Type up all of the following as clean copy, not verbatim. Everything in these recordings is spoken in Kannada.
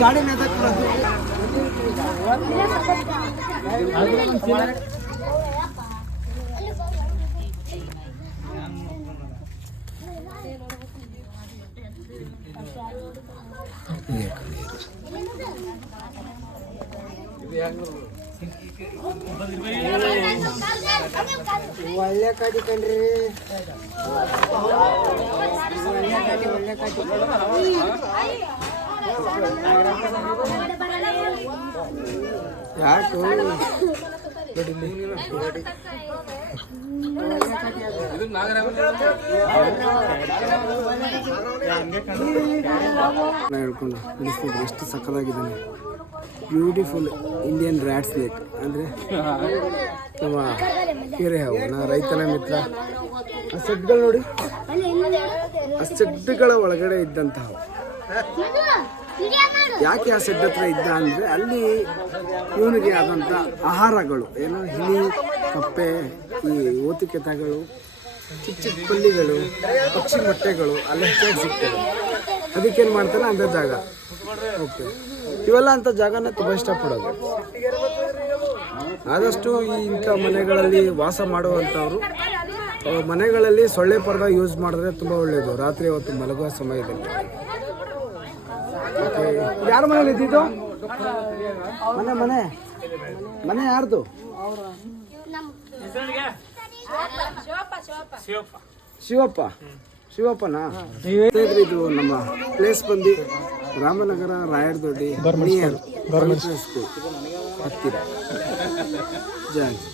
ಗಾಡಿ ಒಳ್ಳೆ ಕಾಟಿ ಕಣ್ರಿ, ಒಳ್ಳೆ ಕಾಟಿ. ಯಾಕೆ ಹೇಳ್ಕೊಂಡು ಬಿಡಿಸ್ತಿದ್ರು. ಎಷ್ಟು ಸಕ್ಕದಾಗಿದ್ದಾನೆ. ಬ್ಯೂಟಿಫುಲ್ ಇಂಡಿಯನ್ ರ್ಯಾಟ್ ಸ್ನೇಕ್ ಅಂದರೆ ನಮ್ಮ ಕೆರೆ ಹಾವು, ರೈತನ ಮಿತ್ರ. ಆ ಸೆಡ್ಗಳು ನೋಡಿ, ಆ ಸೆಡ್ಗಳ ಒಳಗಡೆ ಇದ್ದಂತಹ ಹಾವು. ಯಾಕೆ ಆ ಸೆಡ್ ಹತ್ರ ಇದ್ದ ಅಂದರೆ ಅಲ್ಲಿ ಇವನಿಗೆ ಆದಂಥ ಆಹಾರಗಳು ಏನೋ ಹಿಲಿ, ಕಪ್ಪೆ, ಈ ಓತಿಕೆತಗಳು, ಚಿಕ್ಕ ಚಿಕ್ಕ ಪಲ್ಲಿಗಳು, ಪಕ್ಷಿ ಮೊಟ್ಟೆಗಳು ಅಲ್ಲಿ ಹೆಚ್ಚಾಗಿ ಸಿಗ್ತವೆ. ಅದಕ್ಕೇನು ಮಾಡ್ತಾನೆ ಅಂಥ ಜಾಗ. ಓಕೆ, ಇವೆಲ್ಲ ಅಂಥ ಜಾಗನ ತುಂಬ ಇಷ್ಟಪಡೋದು. ಆದಷ್ಟು ಇಂಥ ಮನೆಗಳಲ್ಲಿ ವಾಸ ಮಾಡುವಂಥವ್ರು ಮನೆಗಳಲ್ಲಿ ಸೊಳ್ಳೆ ಪರ್ದ ಯೂಸ್ ಮಾಡಿದ್ರೆ ತುಂಬ ಒಳ್ಳೆಯದು, ರಾತ್ರಿ ಹೊತ್ತು ಮಲಗುವ ಸಮಯದಲ್ಲಿ. ಓಕೆ, ಯಾರ ಮನೇಲಿ ಇದ್ದಿದ್ದು? ಮನೆ ಮನೆ ಮನೆ ಯಾರ್ದು? ಶಿವಪ್ಪ. ಶಿವಪ್ಪನಾ? ಇದು ನಮ್ಮ ಪ್ಲೇಸ್ ಬಂದು ರಾಮನಗರ, ರಾಯರದೊಡ್ಡಿ, ಗೌರ್ಮೆಂಟ್ ಸ್ಕೂಲ್ ಹತ್ತಿರ ಜಾಂಜಿ.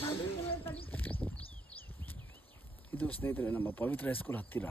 ಇದು ಸ್ನೇಹಿತರೆ ನಮ್ಮ ಪವಿತ್ರ ಹೈಸ್ಕೂಲ್ ಹತ್ತಿರ.